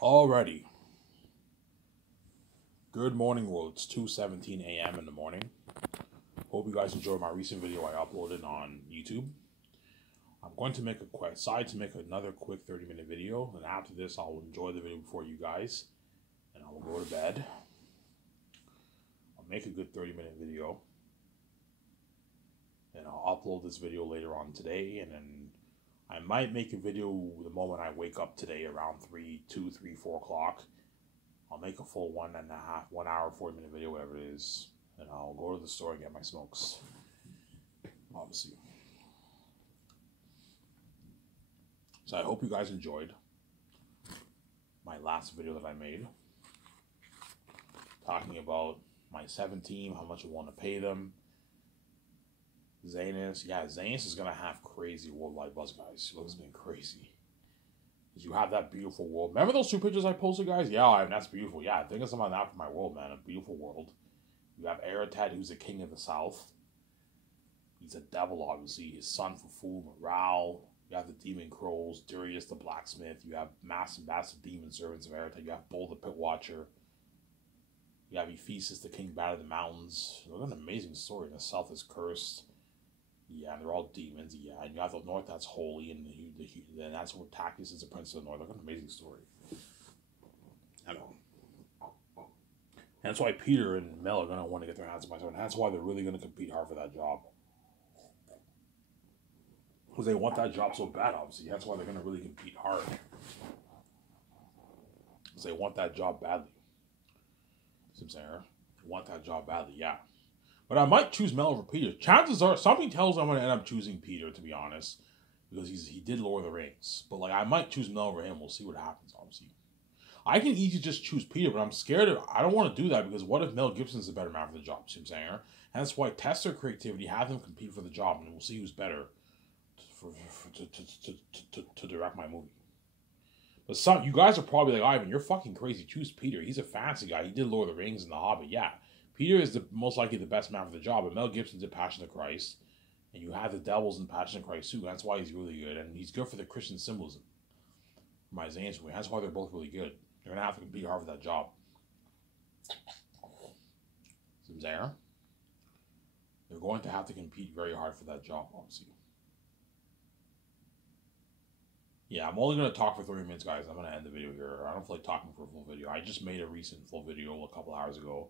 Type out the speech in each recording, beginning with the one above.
Alrighty. Good morning, world. It's 2:17 a.m. in the morning. Hope you guys enjoyed my recent video I uploaded on YouTube. I'm going to decide to make another quick 30-minute video, and after this, I'll enjoy the video before you guys, and I will go to bed. I'll make a good 30-minute video, and I'll upload this video later on today, and then I might make a video the moment I wake up today around 4 o'clock. I'll make a full 1 hour, 40-minute video, whatever it is, and I'll go to the store and get my smokes, obviously. So I hope you guys enjoyed my last video that I made, talking about my 7 team, how much I want to pay them. Zanus, yeah, Zanus is going to have crazy worldwide buzz, guys. It's been crazy. Because you have that beautiful world. Remember those 2 pictures I posted, guys? Yeah, that's beautiful. Yeah, think of something like that for my world, man. A beautiful world. You have Aratat, who's the king of the south. He's a devil, obviously. His son, Fufu, Morale. You have the demon crows, Darius the blacksmith. You have massive demon servants of Aratat. You have Bull the pit watcher. You have Ephesus, the king bat of the mountains. Look at an amazing story. The south is cursed. Yeah, they're all demons. Yeah, and you have the north that's holy, and then that's where Tachys is the prince of the north. Look at an amazing story. I know. And that's why Peter and Mel are going to want to get their hands on my sword. And that's why they're really going to compete hard for that job. Because they want that job so bad, obviously. That's why they're going to really compete hard. Because they want that job badly. See what I'm saying? They want that job badly, yeah. But I might choose Mel over Peter. Chances are, something tells me I'm going to end up choosing Peter, to be honest. Because he did Lord of the Rings. But, like, I might choose Mel over him. We'll see what happens, obviously. I can easily just choose Peter, but I'm scared of... I don't want to do that, because what if Mel Gibson's a better man for the job? See what I'm saying? And that's why test their creativity, have them compete for the job, and we'll see who's better to direct my movie. But you guys are probably like, Ivan, you're fucking crazy. Choose Peter. He's a fancy guy. He did Lord of the Rings and The Hobbit. Yeah. Peter is most likely the best man for the job, but Mel Gibson's in Passion of Christ, and you have the devils in Passion of Christ too. That's why he's really good, and he's good for the Christian symbolism. My Zane's movie. That's why they're both really good. They're gonna have to compete hard for that job. They're going to have to compete very hard for that job, obviously. Yeah, I'm only going to talk for 30 minutes, guys. I'm going to end the video here. I don't feel like talking for a full video. I just made a recent full video a couple hours ago.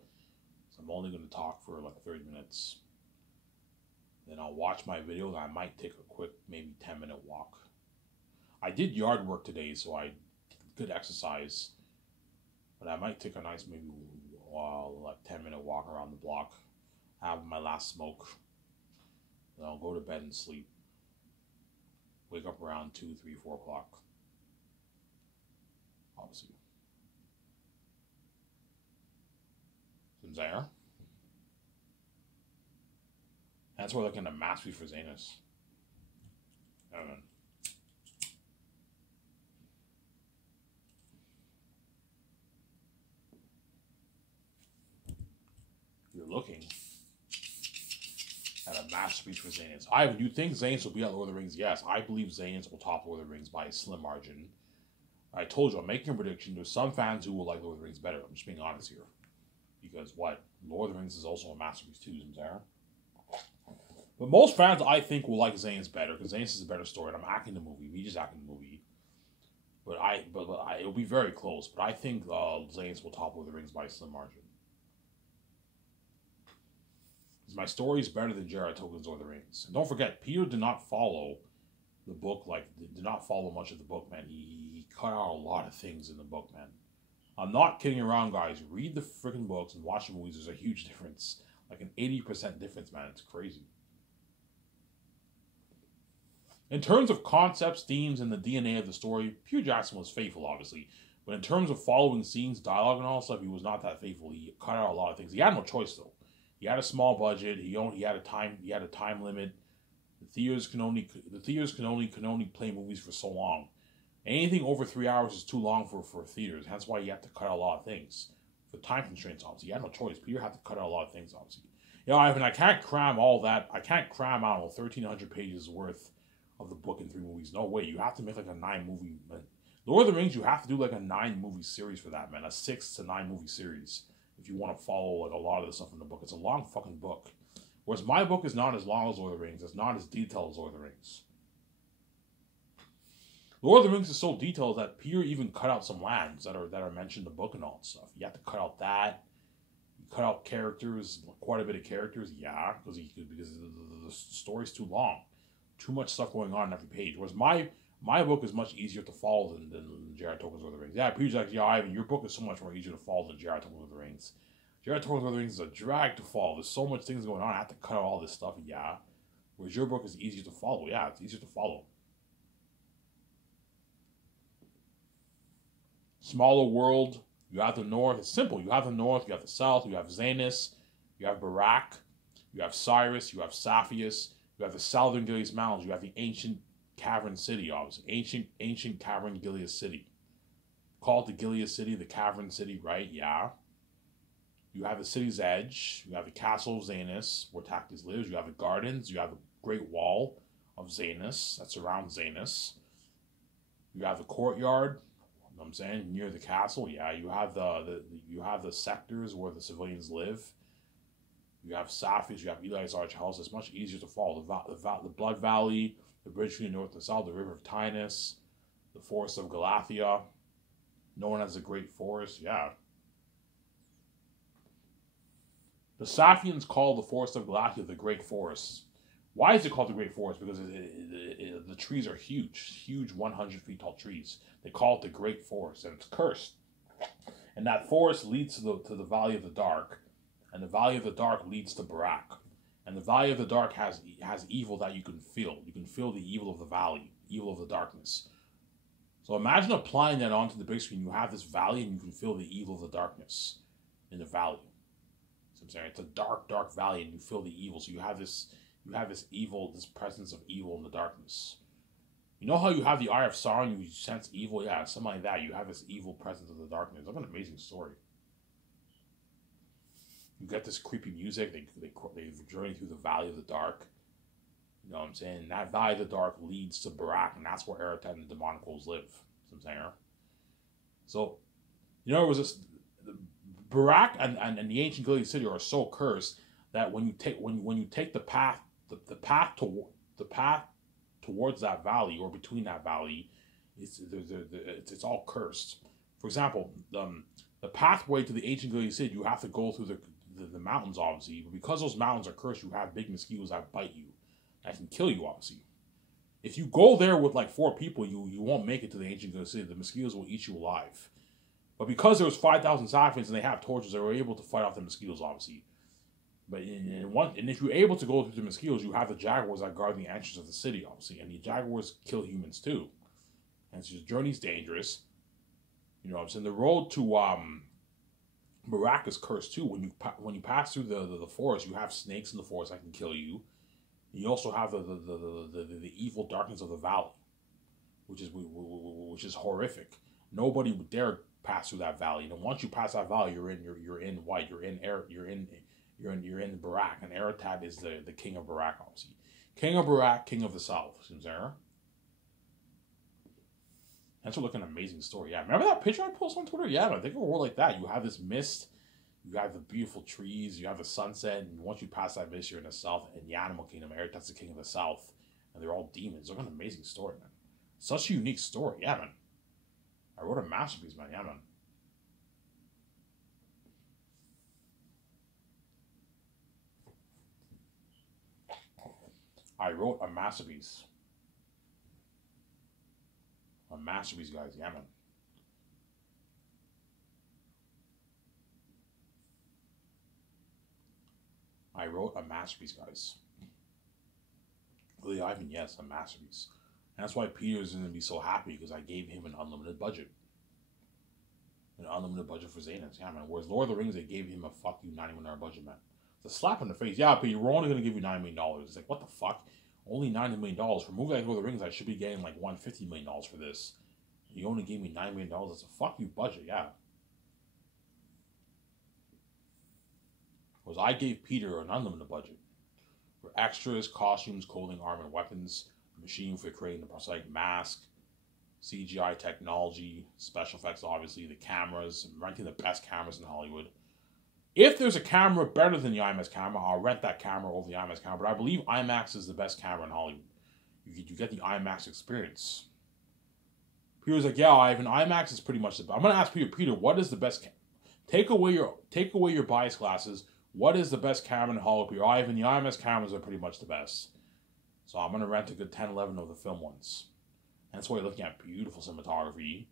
So I'm only going to talk for like 30 minutes. Then I'll watch my video, and I might take a quick, maybe 10-minute walk. I did yard work today, so I did exercise. But I might take a nice, maybe like 10-minute walk around the block. Have my last smoke. Then I'll go to bed and sleep. Wake up around 2, 3, 4 o'clock. Obviously. There. That's why we're looking at a masterpiece for Zanus. You're looking at a masterpiece for Zanus. Ivan, do you think Zanus will be on Lord of the Rings? Yes, I believe Zanus will top Lord of the Rings by a slim margin. I told you, I'm making a prediction. There's some fans who will like Lord of the Rings better. I'm just being honest here. Because what? Lord of the Rings is also a masterpiece too, Zara. But most fans, I think, will like Zanus better, because Zanus is a better story, and I'm acting the movie. We just acting the movie. But it'll be very close. But I think Zanus will top Lord of the Rings by a slim margin. My story is better than J.R.R. Tolkien's Lord of the Rings. And don't forget, Peter did not follow the book, did not follow much of the book, man. He cut out a lot of things in the book, man. I'm not kidding around, guys. Read the freaking books and watch the movies. There's a huge difference. Like an 80% difference, man. It's crazy. In terms of concepts, themes, and the DNA of the story, Peter Jackson was faithful, obviously. But in terms of following scenes, dialogue, and all that stuff, he was not that faithful. He cut out a lot of things. He had no choice, though. He had a small budget. He had a time limit. The theaters can only play movies for so long. Anything over 3 hours is too long for theaters. That's why you have to cut out a lot of things. For time constraints, obviously. He had no choice. Peter had to cut out a lot of things, obviously. You know, I can't cram all that. I can't cram out 1,300 pages worth of the book in 3 movies. No way. You have to make like a 9 movie Lord of the Rings, you have to do like a 9-movie series for that, man. A 6 to 9 movie series if you want to follow like a lot of the stuff in the book. It's a long fucking book. Whereas my book is not as long as Lord of the Rings. It's not as detailed as Lord of the Rings. Lord of the Rings is so detailed that Peter even cut out some lands that are mentioned in the book and all that stuff. You have to cut out that. You cut out characters, quite a bit of characters, yeah, because the story's too long. Too much stuff going on every page. Whereas my book is much easier to follow than J.R.R. Tolkien's Lord of the Rings. Yeah, Peter's like, yeah, Ivan, your book is so much more easier to follow than J.R.R. Tolkien's Lord of the Rings. J.R.R. Tolkien's Lord of the Rings is a drag to follow. There's so much things going on. I have to cut out all this stuff, yeah. Whereas your book is easier to follow. Yeah, it's easier to follow. Smaller world. You have the north. It's simple. You have the north. You have the south. You have Xaenos. You have Barak. You have Cyrus. You have Saphius. You have the southern Gilead Mountains. You have the ancient cavern city, obviously. Ancient cavern Gilead city. Called the Gilead city, the cavern city, right? Yeah. You have the city's edge. You have the castle of Xaenos, where Tactus lives. You have the gardens. You have the great wall of Xaenos that surrounds Xaenos. You have the courtyard. You know what I'm saying, near the castle. Yeah, you have the sectors where the civilians live. You have Saphius, you have Eli's Arch House. It's much easier to follow. The Blood Valley, the bridge between the north and south, the River of Tinus, the Forest of Galathia, known as the Great Forest. Yeah. The Saphians call the Forest of Galathia the Great Forest. Why is it called the Great Forest? Because the trees are huge 100 feet tall trees. They call it the Great Forest, and it's cursed. And that forest leads to the Valley of the Dark, and the Valley of the Dark leads to Barak. And the Valley of the Dark has evil that you can feel. You can feel the evil of the valley, evil of the darkness. So imagine applying that onto the big screen. You have this valley, and you can feel the evil of the darkness in the valley. So I'm saying it's a dark valley, and you feel the evil. So you have this evil, this presence of evil in the darkness. You know how you have the Eye of Sauron, you sense evil? Yeah, something like that. You have this evil presence of the darkness. It's an amazing story. You get this creepy music. They journey through the Valley of the Dark. You know what I'm saying? And that Valley of the Dark leads to Barak, and that's where Eretad and the Demonicals live. You know what I'm saying? So, you know, it was this Barak and the ancient Gilead city are so cursed that when you take the path towards that valley or between that valley, it's all cursed. For example, the pathway to the ancient Gilead city, you have to go through the mountains, obviously. But because those mountains are cursed, you have big mosquitoes that bite you, that can kill you, obviously. If you go there with like 4 people, you won't make it to the ancient Gilead city. The mosquitoes will eat you alive. But because there was 5,000 Saphians and they have torches, they were able to fight off the mosquitoes, obviously. But and if you're able to go through the mosquitoes, you have the jaguars that guard the entrance of the city, obviously. And the jaguars kill humans too. And so the journey's dangerous. You know what I'm saying? The road to Barak is cursed too. When you pass through the forest, you have snakes in the forest that can kill you. You also have the evil darkness of the valley, which is horrific. Nobody would dare pass through that valley. And once you pass that valley, you're in white. You're in Barak, and Eretad is the king of Barak, obviously. King of Barak, king of the south. Seems there. That's like an amazing story. Yeah, remember that picture I posted on Twitter? Yeah, I think of a world like that. You have this mist, you have the beautiful trees, you have the sunset, and once you pass that mist, you're in the south, and the animal kingdom. Eretad's the king of the south, and they're all demons. It's like an amazing story, man. Such a unique story. Yeah, man. I wrote a masterpiece, man. Yeah, man. I wrote a masterpiece. A masterpiece, guys. Yeah, man. I wrote a masterpiece, guys. Really, Ivan, yes, a masterpiece. And that's why Peter's going to be so happy, because I gave him an unlimited budget. An unlimited budget for Xaenos. Yeah, man. Whereas Lord of the Rings, they gave him a fuck you $90 million budget, man. It's a slap in the face. Yeah, Peter, we're only going to give you $9 million. It's like, what the fuck? Only $90 million. For a movie like Lord of the Rings, I should be getting like $150 million for this. You only gave me $9 million. It's a fuck you budget, yeah. Whereas I gave Peter an unlimited budget. For extras, costumes, clothing, armor, and weapons, machine for creating the prosthetic mask, CGI technology, special effects, obviously, the cameras. I'm renting the best cameras in Hollywood. If there's a camera better than the IMAX camera, I'll rent that camera over the IMAX camera. But I believe IMAX is the best camera in Hollywood. You get the IMAX experience. Peter's like, yeah, Ivan, IMAX is pretty much the best. I'm gonna ask Peter, what is the best? Take away your bias glasses. What is the best camera in Hollywood? Peter, Ivan, the IMAX cameras are pretty much the best. So I'm gonna rent a good 10, 11 of the film ones. And that's why you're looking at beautiful cinematography.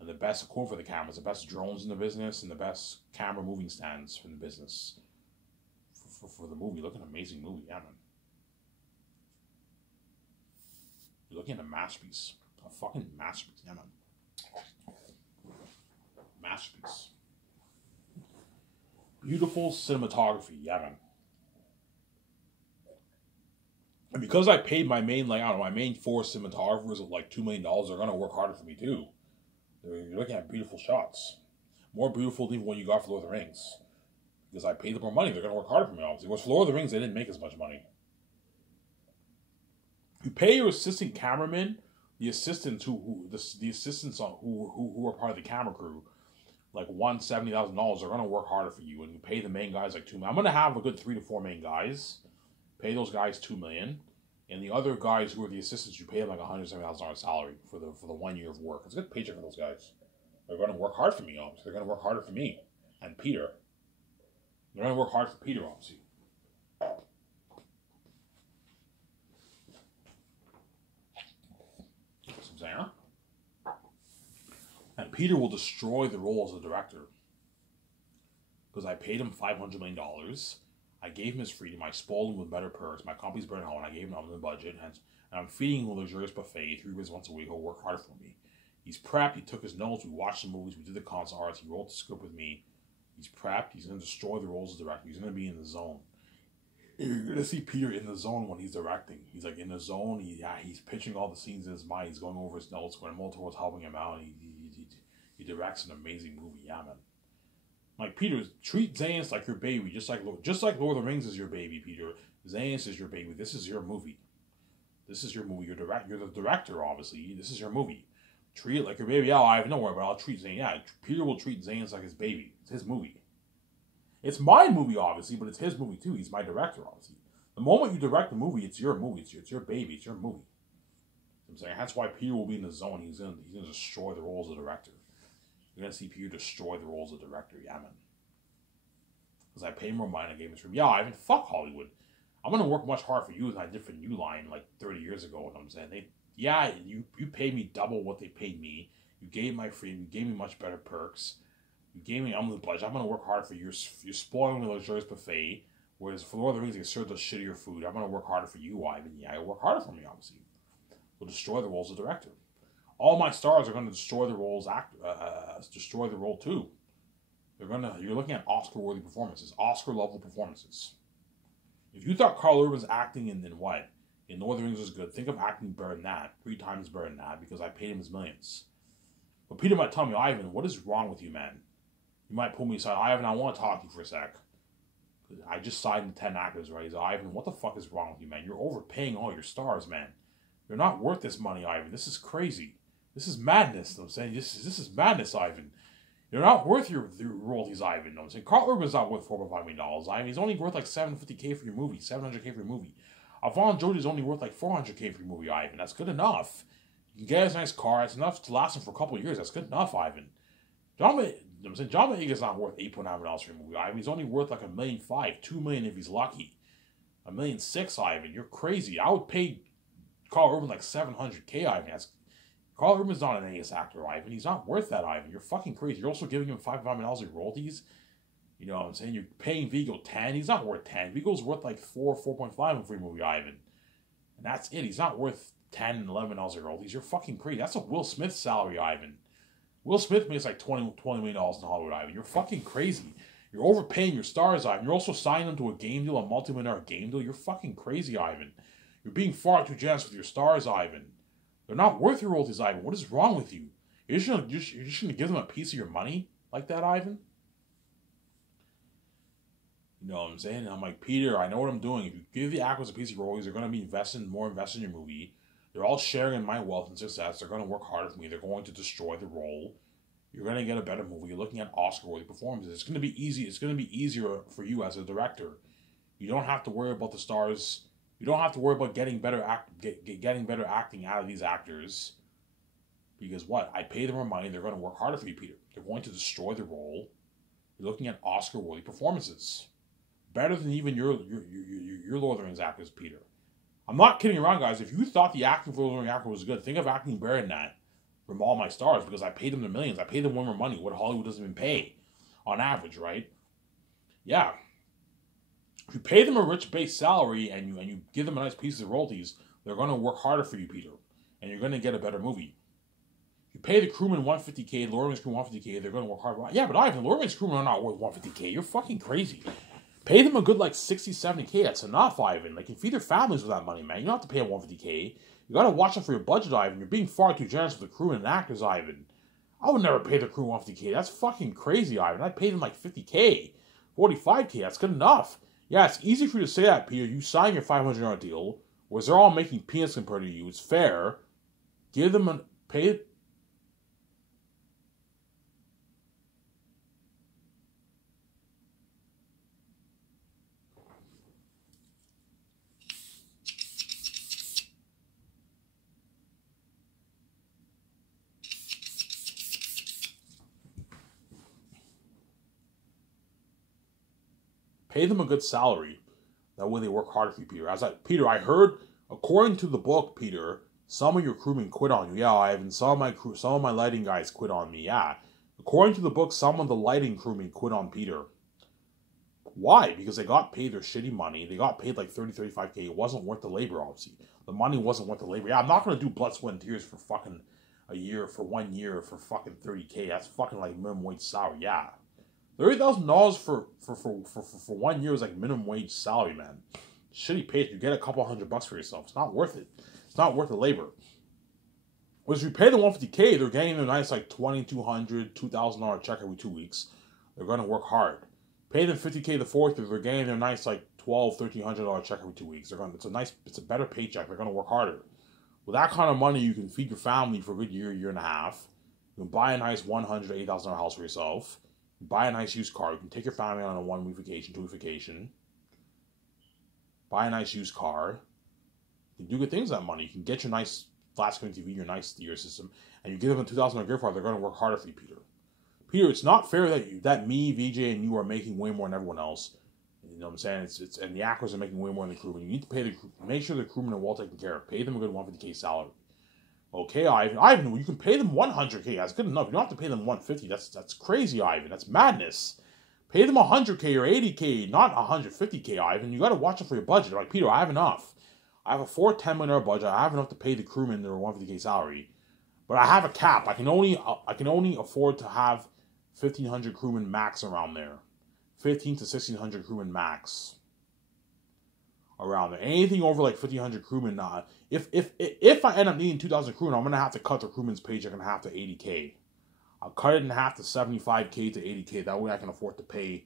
And the best equipment for the cameras, the best drones in the business, and the best camera moving stands in the business. For the movie, look at an amazing movie, yeah, man. You're looking at a masterpiece. A fucking masterpiece, yeah, man. Masterpiece. Beautiful cinematography, yeah, man. And because I paid my main, my main 4 cinematographers of like $2 million, they're gonna work harder for me too. You're looking at beautiful shots. More beautiful than even what you got for Lord of the Rings. Because I paid them more money, they're going to work harder for me, obviously. Whereas for Lord of the Rings, they didn't make as much money. You pay your assistant cameraman, the assistants who are part of the camera crew, like $170,000, they're going to work harder for you. And you pay the main guys like $2 million. I'm going to have a good 3 to 4 main guys. Pay those guys $2 million. And the other guys who are the assistants, you pay them like $170,000 salary for the 1 year of work. It's a good paycheck for those guys. They're going to work hard for me, obviously. They're going to work harder for me and Peter. They're going to work hard for Peter, obviously. That's what I'm saying, huh? And Peter will destroy the role as a director. Because I paid him $500 million. I gave him his freedom. I spoiled him with better perks. My company's burning home. I gave him the budget. And I'm feeding him a luxurious buffet 3 days once a week. He'll work hard for me. He's prepped. He took his notes. We watched the movies. We did the concept arts. He wrote the script with me. He's prepped. He's going to destroy the roles as director. He's going to be in the zone. You're going to see Peter in the zone when he's directing. He's like in the zone. He's pitching all the scenes in his mind. He's going over his notes. When Multiverse helping him out. He directs an amazing movie. Yeah, man. Like, Peter, treat Zayas like your baby. Just like Lord of the Rings is your baby, Peter. Zayas is your baby. This is your movie. This is your movie. You're the director, obviously. This is your movie. Treat it like your baby. Yeah, I have nowhere, but I'll treat Zayas. Yeah, Peter will treat Zayas like his baby. It's his movie. It's my movie, obviously, but it's his movie, too. He's my director, obviously. The moment you direct the movie, it's your movie. It's your baby. It's your movie. I'm saying that's why Peter will be in the zone. He's gonna destroy the role as a director. You're going to see Peter destroy the roles of director, yeah, man. Because I paid more money, I gave him his room. Yeah, Ivan, fuck Hollywood. I'm going to work much harder for you than I did for New Line like 30 years ago. You know what I'm saying? You paid me double what they paid me. You gave my freedom. You gave me much better perks. You gave me unlimited budget. I'm going to work hard for you. You're spoiling the luxurious buffet. Whereas for Lord of the Rings, they serve the shittier food. I'm going to work harder for you, Ivan. Yeah, you'll work harder for me, obviously. We'll destroy the roles of director. All my stars are going to destroy the roles. Destroy the role too. You're looking at Oscar-worthy performances, Oscar-level performances. If you thought Karl Urban's acting in what? In Lord of the Rings was good, think of acting better than that, 3 times better than that, because I paid him his millions. But Peter might tell me, Ivan, what is wrong with you, man? You might pull me aside, Ivan, I want to talk to you for a sec. I just signed the 10 actors, right? He's like, Ivan, what the fuck is wrong with you, man? You're overpaying all your stars, man. You're not worth this money, Ivan. This is crazy. This is madness, I'm saying. This is madness, Ivan. You're not worth your royalties, Ivan. I'm saying. Karl Urban's not worth $4.5 million, Ivan. He's only worth like $750K for your movie, $700K for your movie. Alfonso Jody's only worth like $400K for your movie, Ivan. That's good enough. You can get his nice car. It's enough to last him for a couple of years. That's good enough, Ivan. John Boyega's not worth $8.9 million for your movie, Ivan. He's only worth like $1.5 million, $2 million if he's lucky. $1.6 million, Ivan. You're crazy. I would pay Karl Urban like $700K, Ivan. Karl Urban's not an A-list actor, Ivan. He's not worth that, Ivan. You're fucking crazy. You're also giving him $5 million in royalties. You know what I'm saying? You're paying Viggo 10. He's not worth 10. Viggo's worth like 4.5 for your movie, Ivan. And that's it. He's not worth 10 and $11 in royalties. You're fucking crazy. That's a Will Smith salary, Ivan. Will Smith makes like $20 million in Hollywood, Ivan. You're fucking crazy. You're overpaying your stars, Ivan. You're also signing them to a game deal, a multi-million-dollar game deal. You're fucking crazy, Ivan. You're being far too generous with your stars, Ivan. They're not worth your royalties, Ivan. What is wrong with you? You're just gonna give them a piece of your money like that, Ivan? You know what I'm saying? And I'm like, Peter, I know what I'm doing. If you give the actors a piece of your royalties, they're gonna be more invested in your movie. They're all sharing in my wealth and success. They're going to work harder for me. They're going to destroy the role. You're going to get a better movie. You're looking at Oscar-worthy performances. It's going to be easy. It's going to be easier for you as a director. You don't have to worry about the stars. You don't have to worry about getting better acting out of these actors. Because what? I pay them more money. They're going to work harder for you, Peter. They're going to destroy the role. You're looking at Oscar-worthy performances. Better than even your Lord of the Rings actors, Peter. I'm not kidding around, guys. If you thought the acting for Lord of the Rings actor was good, think of acting better than that from all my stars, because I paid them the millions. I paid them way more money. What Hollywood doesn't even pay on average, right? Yeah. If you pay them a rich base salary and you give them a nice piece of royalties, they're going to work harder for you, Peter. And you're going to get a better movie. If you pay the crewman 150K, Lord of the Rings crewman 150K, they're going to work harder. Yeah, but Ivan, Lord of the Rings crewmen are not worth 150K. You're fucking crazy. Pay them a good, like, 60, 70K. That's enough, Ivan. Like, you feed their families with that money, man. You don't have to pay them 150K. You got to watch out for your budget, Ivan. You're being far too generous with the crewmen and actors, Ivan. I would never pay the crew 150K. That's fucking crazy, Ivan. I'd pay them, like, 50K. 45K. That's good enough. Yeah, it's easy for you to say that, Peter. You sign your $500 deal, whereas they're all making peanuts compared to you. It's fair. Give them a... Pay... Pay them a good salary. That way they work harder for you, Peter. Peter, I heard, according to the book, Peter, some of your crewmen quit on you. Yeah, Ivan, some of my lighting guys quit on me. Yeah. According to the book, some of the lighting crewmen quit on Peter. Why? Because they got paid their shitty money. They got paid like 30, 35K. It wasn't worth the labor, obviously. The money wasn't worth the labor. Yeah, I'm not going to do blood, sweat, and tears for fucking a year, for 1 year, for fucking 30K. That's fucking like minimum wage salary. Yeah. $30,000 for 1 year is like minimum wage salary, man. Shitty pay. You get a couple $100 for yourself. It's not worth it. It's not worth the labor. Whereas if you pay them 150K, they're getting a nice like $2,200, $2,000 check every 2 weeks. They're going to work hard. Pay them 50K the fourth year, they're getting a nice like $1,200, $1,300 check every 2 weeks. It's a better paycheck. They're going to work harder. With that kind of money, you can feed your family for a good year, year and a half. You can buy a nice $180,000 house for yourself. Buy a nice used car. You can take your family on a 1 week vacation, 2 week vacation. Buy a nice used car. You can do good things with that money. You can get your nice flat screen TV, your nice theater system, and you give them a $2,000 gift card. They're going to work harder for you, Peter. Peter, it's not fair that me, VJ, and you are making way more than everyone else. You know what I'm saying? It's and the actors are making way more than the crewmen. You need to pay make sure the crewmen are well taken care of. Pay them a good 150K salary. Okay, Ivan, you can pay them 100K. That's good enough. You don't have to pay them 150. That's crazy, Ivan. That's madness. Pay them 100K or 80K, not 150K, Ivan. You got to watch it for your budget. Like, Peter, I have enough. I have a $10 million budget. I have enough to pay the crewmen their 150K salary, but I have a cap. I can only afford to have 1,500 crewmen max around there. 1,500 to 1,600 crewmen max around there. Anything over like 1,500 crewmen, if I end up needing 2,000 crewmen, I'm gonna have to cut the crewman's paycheck in half to 80K. I'll cut it in half to 75K to 80K. That way I can afford to pay.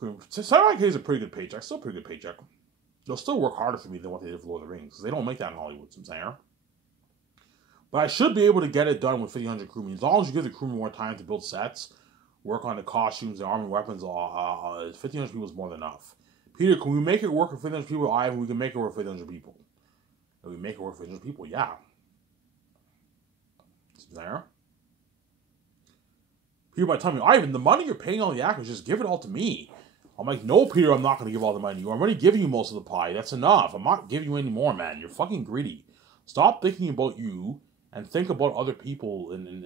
75K is a pretty good paycheck. Still a pretty good paycheck. They'll still work harder for me than what they did for Lord of the Rings, because they don't make that in Hollywood, so I'm saying. But I should be able to get it done with 1,500 crewmen. As long as you give the crewmen more time to build sets, work on the costumes, the armor, weapons, 1,500 people is more than enough. Peter, can we make it work with 1,500 people? Ivan, we can make it work with 1,500 people. Can we make it work with 1,500 people? Yeah. There. Peter might tell me, Ivan, the money you're paying all the actors, just give it all to me. I'm like, no, Peter, I'm not going to give all the money to you. I'm already giving you most of the pie. That's enough. I'm not giving you any more, man. You're fucking greedy. Stop thinking about you and think about other people in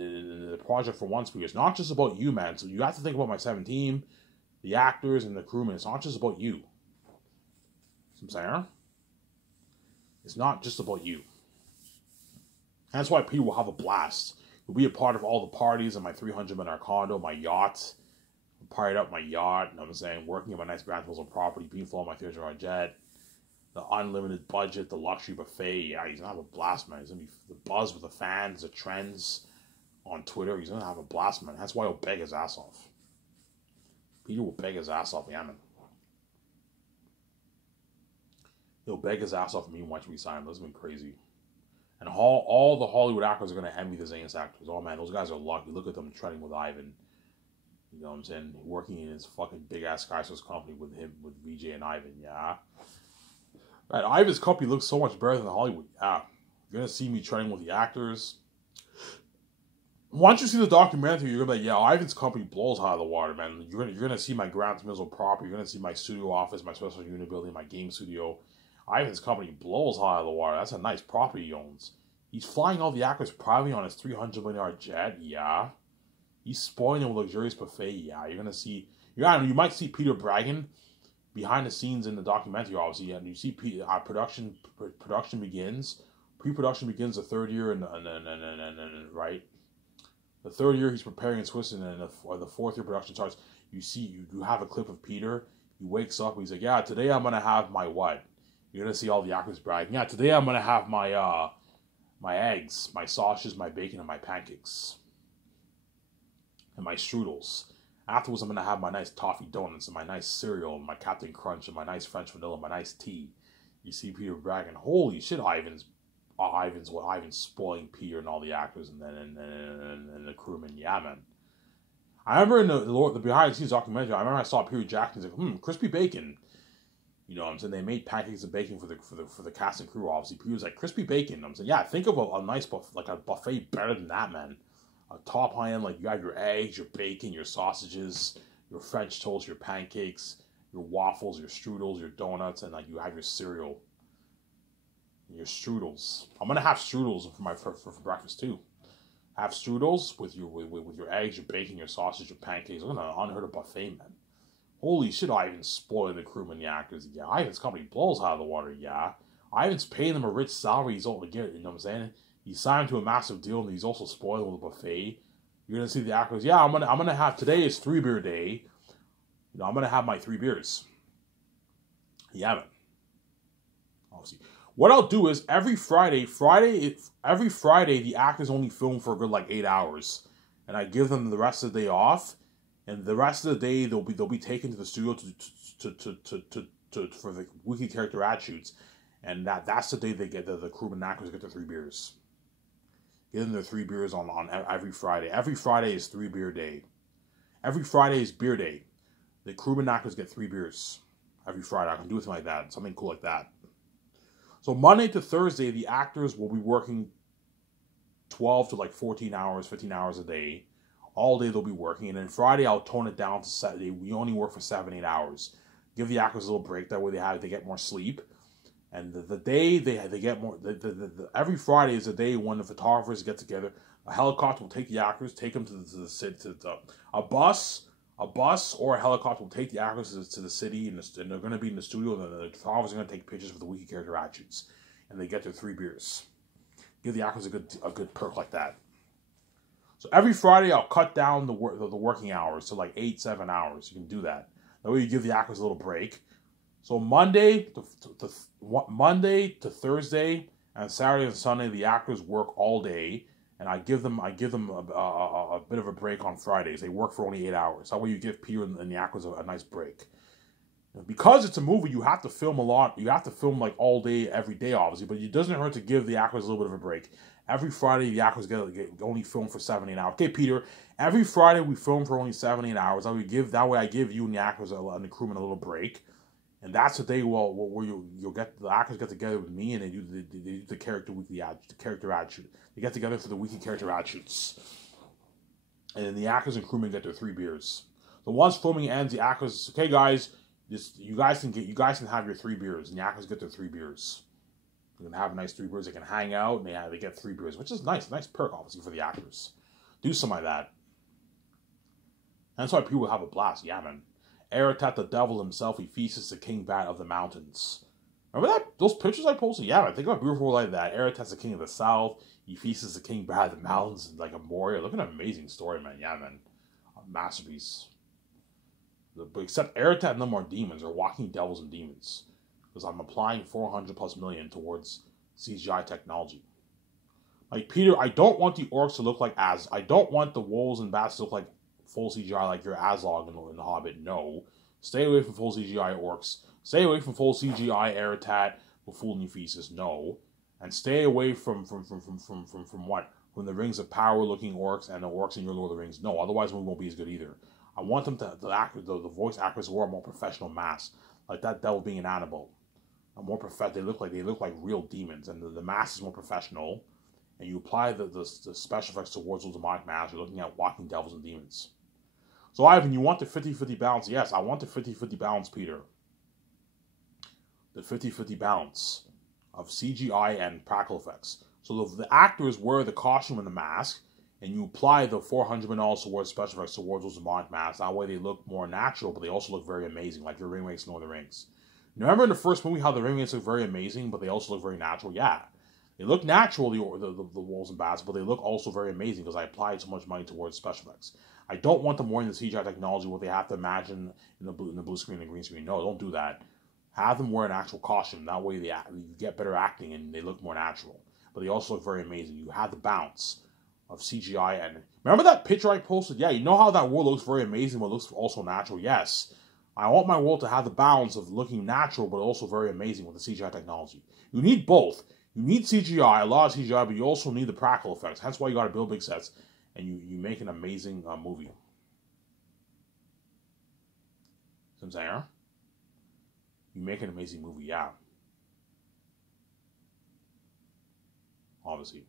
the project for once, Peter. It's not just about you, man. So you have to think about my 7 team, the actors, and the crewmen. It's not just about you. See what I'm saying? It's not just about you. That's why Peter will have a blast. He'll be a part of all the parties in my 300-man condo, my yacht. Party up my yacht, you know what I'm saying? Working in my nice Grand Hills property, being flown on my $300 jet. The unlimited budget, the luxury buffet. Yeah, he's gonna have a blast, man. He's gonna be the buzz with the fans, the trends on Twitter. He's gonna have a blast, man. That's why he'll beg his ass off. Peter will beg his ass off, yeah, man. He'll beg his ass off me and watch me sign him. That's been crazy. And all the Hollywood actors are going to envy the Zayn's actors. Oh, man, those guys are lucky. Look at them training with Ivan. You know what I'm saying? Working in his fucking big-ass Skysource company with him, with VJ and Ivan, yeah. Man, Ivan's company looks so much better than Hollywood, yeah. You're going to see me training with the actors. Once you see the documentary, you're going to be like, yeah, Ivan's company blows out of the water, man. You're gonna see my Grant Mizzle property. You're going to see my studio office, my special unit building, my game studio. Ivan's company blows out of the water. That's a nice property he owns. He's flying all the actors privately on his $300 million jet, yeah. He's spoiling them with luxurious buffet, yeah. You're going to see, you might see Peter bragging behind the scenes in the documentary, obviously, and you see production begins. Pre-production begins the third year, and right? The third year he's preparing in Switzerland, and the fourth year production starts. You have a clip of Peter. He wakes up, and he's like, yeah, today I'm going to have my what? You're going to see all the actors bragging. Yeah, today I'm going to have my eggs, my sausages, my bacon, and my pancakes. And my strudels. Afterwards, I'm going to have my nice toffee donuts, and my nice cereal, and my Captain Crunch, and my nice French vanilla, and my nice tea. You see Peter bragging, holy shit, Ivan's spoiling Peter and all the actors, and then and the crewmen. Yeah, man. I remember in the behind the scenes documentary, I remember I saw Peter Jackson like, crispy bacon. You know what I'm saying? They made pancakes and bacon for the cast and crew, obviously. Peter was like, crispy bacon. I'm saying, yeah, think of a nice like a buffet better than that, man. A top high end, like you have your eggs, your bacon, your sausages, your French toast, your pancakes, your waffles, your strudels, your donuts, and like you have your cereal. Your strudels. I'm gonna have strudels for breakfast too. Have strudels with your eggs, your bacon, your sausage, your pancakes. I'm gonna unheard of buffet, man. Holy shit, Ivan's spoiling the crewmen, the actors. Yeah, Ivan's company blows out of the water. Yeah, Ivan's paying them a rich salary. He's all again. You know what I'm saying? He signed to a massive deal, and he's also spoiling with a buffet. You're gonna see the actors. Yeah, I'm gonna have today is 3 beer day. You know, I'm gonna have my 3 beers. Yeah, man. Obviously. What I'll do is every Friday, the actors only film for a good like 8 hours, and I give them the rest of the day off, and the rest of the day they'll be taken to the studio for the weekly character ad shoots, and that's the day they get the crewmen actors get their 3 beers. Give them their 3 beers on every Friday. Every Friday is 3 beer day. Every Friday is beer day. The crewmen actors get 3 beers every Friday. I can do something like that, something cool like that. So Monday to Thursday, the actors will be working 12 to like 14 hours, 15 hours a day. All day they'll be working. And then Friday, I'll tone it down to Saturday. We only work for 7, 8 hours. Give the actors a little break. That way they get more sleep. And the day they get more, every Friday is a day when the photographers get together. A helicopter will take the actors, take them to the city. A bus or a helicopter will take the actors to the city, and they're going to be in the studio, and the photographers are going to take pictures for the weekly character ad shoots, and they get their 3 beers. Give the actors a good perk like that. So every Friday, I'll cut down the working hours to like 8, 7 hours. You can do that. That way you give the actors a little break. So Monday to Thursday and Saturday and Sunday, the actors work all day. And I give them a bit of a break on Fridays. They work for only 8 hours. That way you give Peter and the actors a nice break. Because it's a movie, you have to film a lot. You have to film like all day, every day, obviously. But it doesn't hurt to give the actors a little bit of a break. Every Friday, the actors get only film for 7, 8 hours. Okay, Peter. Every Friday we film for only 7, 8 hours. That way I give you and the actors and the crewmen a little break. And that's the day where you'll get the actors get together with me, and they do the character ad shoot. They get together for the weekly character ad shoots, and then the actors and crewmen get their 3 beers. So once filming ends, the actors, okay, guys, you guys can have your 3 beers, and the actors get their 3 beers. You can have a nice 3 beers. They can hang out, and they get 3 beers, which is nice perk obviously for the actors. Do something like that. And that's why people have a blast. Yeah, man. Aratat the devil himself, he feasts the king bat of the mountains. Remember that? Those pictures I posted? Yeah, man, think about beautiful like that. Aratat's the king of the south, he feasts the king bat of the mountains, like a warrior. Look at an amazing story, man. Yeah, man. A masterpiece. But except Aratat and them are demons, or walking devils and demons. Because I'm applying 400+ million towards CGI technology. Like, Peter, I don't want the orcs to look like I don't want the wolves and bats to look like full CGI like your Azog in The Hobbit. No. Stay away from full CGI orcs. Stay away from full CGI Aratat with Fool Nephesis. No. And stay away from what? From the Rings of Power looking orcs and the orcs in your Lord of the Rings. No, otherwise the movie won't be as good either. I want them to the voice actors wear a more professional mask, like that devil being an animal. A more they look like real demons, and the mask is more professional. And you apply the special effects towards those demonic masks. You're looking at walking devils and demons. So Ivan, you want the 50-50 balance? Yes, I want the 50-50 balance, Peter. The 50-50 balance of CGI and practical effects. So the actors wear the costume and the mask, and you apply the $400 million towards special effects towards those demonic masks. That way they look more natural, but they also look very amazing, like the remakes of Lord of the Rings. Remember in the first movie how the remakes look very amazing, but they also look very natural? Yeah. They look natural, the wolves and bats, but they look also very amazing because I applied so much money towards special effects. I don't want them wearing the CGI technology where they have to imagine in the blue screen and green screen. No, don't do that. Have them wear an actual costume. That way you get better acting and they look more natural. But they also look very amazing. You have the bounce of CGI. And remember that picture I posted? Yeah, you know how that world looks very amazing but looks also natural? Yes. I want my world to have the balance of looking natural but also very amazing with the CGI technology. You need both. You need CGI, a lot of CGI, but you also need the practical effects. Hence why you got to build big sets and you make an amazing movie. See what I'm saying? You make an amazing movie, yeah. Obviously.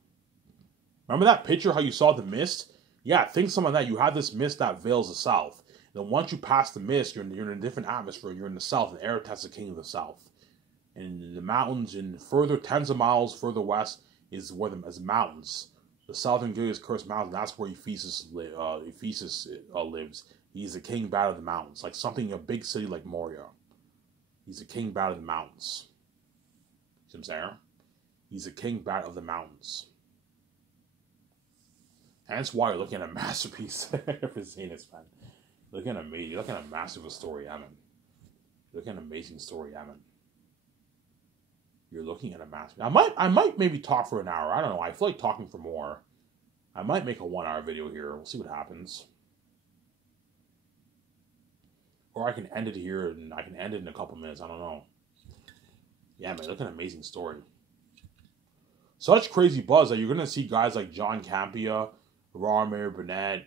Remember that picture, how you saw the mist? Yeah, think some of that. You have this mist that veils the south. Then once you pass the mist, you're in a different atmosphere. You're in the south, and Eretat's the king of the south. And in the mountains, and further, tens of miles further west, is where the mountains. The southern Gillia's Cursed Mountain, that's where Ephesus lives. He's the king bad of the mountains. Like something, a big city like Moria. He's the king bad of the mountains. See what I'm saying? He's the king bad of the mountains. And that's why you're looking at a masterpiece for Zanus, man. Looking at amazing. You're looking at a massive story, Ammon. You're looking at an amazing story, Ammon. You're looking at a massive. I might maybe talk for an hour. I don't know. I feel like talking for more. I might make a 1-hour video here. We'll see what happens. Or I can end it here and I can end it in a couple minutes. I don't know. Yeah, man, look at an amazing story. Such crazy buzz that you're going to see guys like John Campea, Romare Burnett,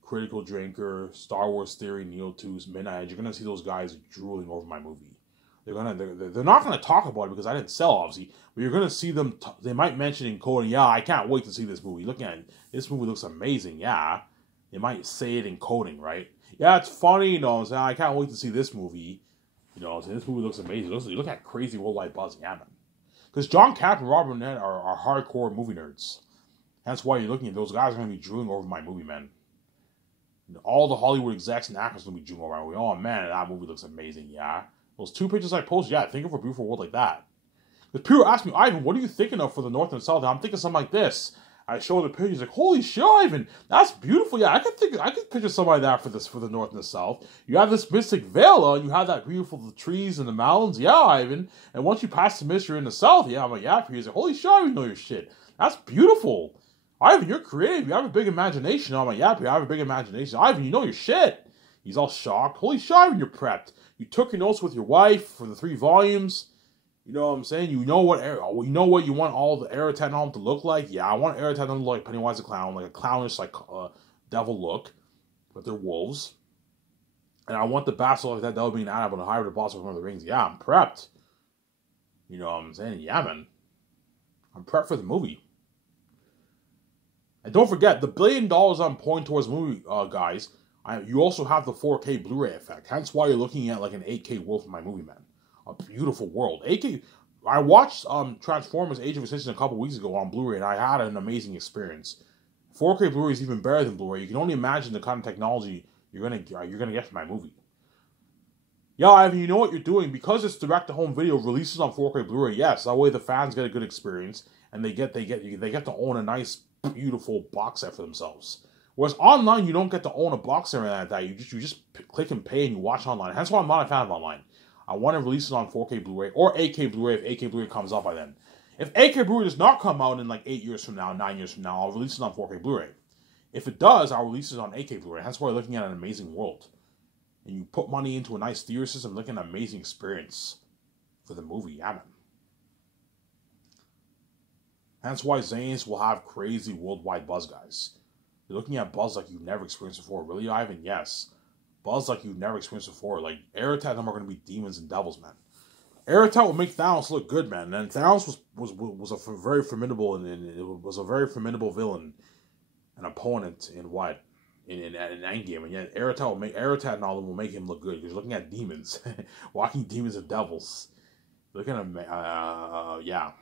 Critical Drinker, Star Wars Theory, Neo Tooth, Midnight Edge. You're going to see those guys drooling over my movie. They're not going to talk about it because I didn't sell, obviously. But you're going to see them. They might mention in coding, yeah, I can't wait to see this movie. Looking at it, this movie looks amazing. Yeah, they might say it in coding, right? Yeah, it's funny, you know. So I can't wait to see this movie. You know, so this movie looks amazing. Look at crazy worldwide buzz, yeah, man. Because John Capp and Robert Burnett are hardcore movie nerds. That's why you're looking at those guys are going to be drooling over my movie, man. All the Hollywood execs and actors will be drooling over my movie. Oh man, that movie looks amazing. Yeah. Those 2 pictures I posted, yeah, think of a beautiful world like that. Because people ask me, Ivan, what are you thinking of for the North and South? And I'm thinking something like this. I show the pictures, like, holy shit, Ivan, that's beautiful. Yeah, I could picture something like that for the North and the South. You have this mystic Vela, and you have that beautiful the trees and the mountains. Yeah, Ivan. And once you pass the mist, you're in the South. Yeah, I'm like, yeah, he's like, holy shit, Ivan, you know your shit. That's beautiful. Ivan, you're creative. You have a big imagination. I'm like, yeah, I have a big imagination. Ivan, you know your shit. He's all shocked. Holy shit, Ivan, you're prepped. You took your notes with your wife for the 3 volumes. You know what I'm saying? You know what you want all the Eretat to look like? Yeah, I want Eretat to look like Pennywise the Clown, like a clownish, like devil look. But they're wolves. And I want the bats to look like that devil being an animal and a hybrid boss of one of the rings. Yeah, I'm prepped. You know what I'm saying? Yeah, man. I'm prepped for the movie. And don't forget, the $1 billion I'm pouring towards the movie, guys, you also have the 4K Blu-ray effect. Hence why you're looking at like an 8K world for my movie, man. A beautiful world. 8K. I watched Transformers Age of Extinction a couple weeks ago on Blu-ray, and I had an amazing experience. 4K Blu-ray is even better than Blu-ray. You can only imagine the kind of technology you're gonna get from my movie. Yeah, Ivan, you know what you're doing because it's direct-to-home video releases on 4K Blu-ray. Yes, that way the fans get a good experience, and they get to own a nice, beautiful box set for themselves. Whereas online, you don't get to own a box set like that. You just click and pay and you watch online. That's why I'm not a fan of online. I want to release it on 4K Blu-ray or 8K Blu-ray if 8K Blu-ray comes out by then. If 8K Blu-ray does not come out in like 8 years from now, 9 years from now, I'll release it on 4K Blu-ray. If it does, I'll release it on 8K Blu-ray. That's why we're looking at an amazing world. And you put money into a nice theater system, looking at an amazing experience for the movie. Yeah, man. Hence why Zanes will have crazy worldwide buzz, guys. You're looking at buzz like you've never experienced before. Really, Ivan? Yes. Buzz like you've never experienced before. Like, Aratat and them are going to be demons and devils, man. Aratat will make Thanos look good, man. And Thanos was a very formidable and it was a very formidable villain, an opponent in what? In Endgame, and yet Aratat and all of them will make him look good because you're looking at demons, walking demons and devils. Looking at yeah.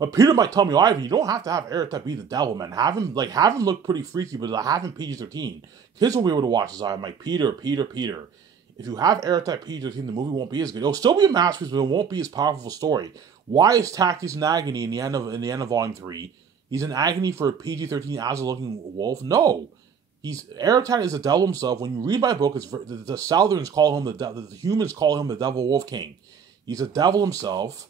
But Peter might tell me, Ivan, you don't have to have Aratat be the devil, man. Have him look pretty freaky, but have him PG-13. Kids will be able to watch this. I'm like, Peter. If you have Aratat PG-13, the movie won't be as good. It'll still be a masterpiece, but it won't be as powerful a story. Why is Tactius in agony in the end of Volume 3? He's in agony for a PG-13 as a looking wolf? No. Aratat is the devil himself. When you read my book, the Southerns call him the humans call him the Devil Wolf King. He's a devil himself.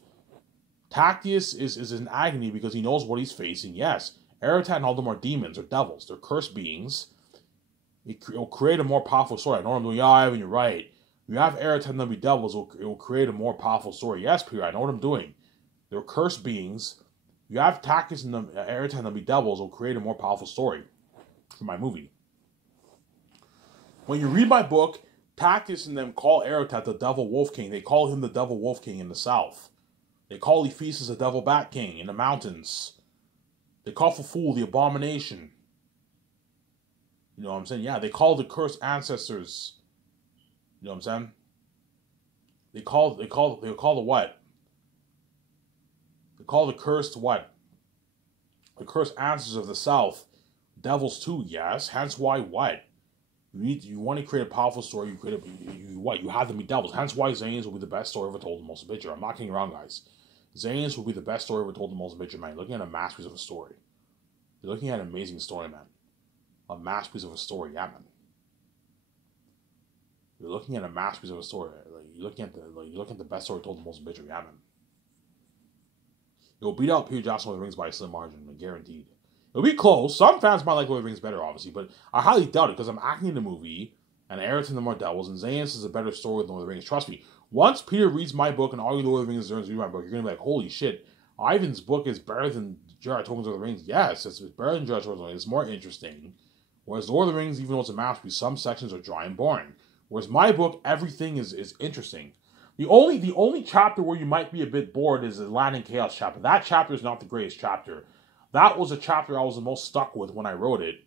Tactius is in agony because he knows what he's facing. Yes, Aratat and all them are demons or devils. They're cursed beings. It'll create a more powerful story. I know what I'm doing. Yeah, Ivan, you're right. You have Aratat and them be devils. It will create a more powerful story. Yes, Peter, I know what I'm doing. They're cursed beings. You have Tactius and Aratat and them be devils. It will create a more powerful story for my movie. When you read my book, Tactius and them call Aratat the Devil Wolf King. They call him the Devil Wolf King in the south. They call Ephesus the Devil Bat King in the mountains. They call Fuful the Abomination. You know what I'm saying? Yeah, they call the cursed ancestors. You know what I'm saying? They call the what? They call the cursed what? The cursed ancestors of the south. Devils too, yes. Hence why what? You want to create a powerful story, you have them be devils. Hence why Zanes will be the best story ever told in Motion Picture. I'm not kidding around, guys. Zanes will be the best story ever told in Motion Picture, man. You're looking at a masterpiece of a story. You're looking at an amazing story, man. A masterpiece of a story, yeah, man. You're looking at a masterpiece of a story. You're looking at the best story told in Motion Picture, yeah, man. It will beat out Peter Jackson with Rings by a slim margin, guaranteed. It'll be close. Some fans might like Lord of the Rings better, obviously, but I highly doubt it because I'm acting in the movie, and Aratat and the more devils, and Zanes is a better story than Lord of the Rings. Trust me. Once Peter reads my book and all you Lord of the Rings read my book, you're gonna be like, "Holy shit! Ivan's book is better than J.R.R. Tolkien's Lord of the Rings." Yes, it's better than J.R.R. Tolkien's. It's more interesting. Whereas Lord of the Rings, even though it's a masterpiece, some sections are dry and boring. Whereas my book, everything is interesting. The only chapter where you might be a bit bored is the Land and Chaos chapter. That chapter is not the greatest chapter. That was a chapter I was the most stuck with when I wrote it,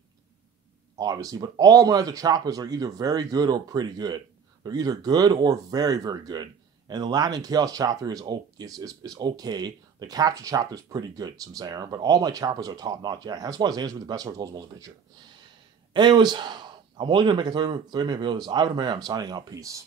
obviously. But all my other chapters are either very good or pretty good. They're either good or very, very good. And the Land and Chaos chapter is okay. The Capture chapter is pretty good, some say, but all my chapters are top notch. Yeah, that's why Zanes will be the best story told in Motion Picture. Anyways, I'm only going to make a 30-minute video. This is Ivan Ameri. I'm signing out. Peace.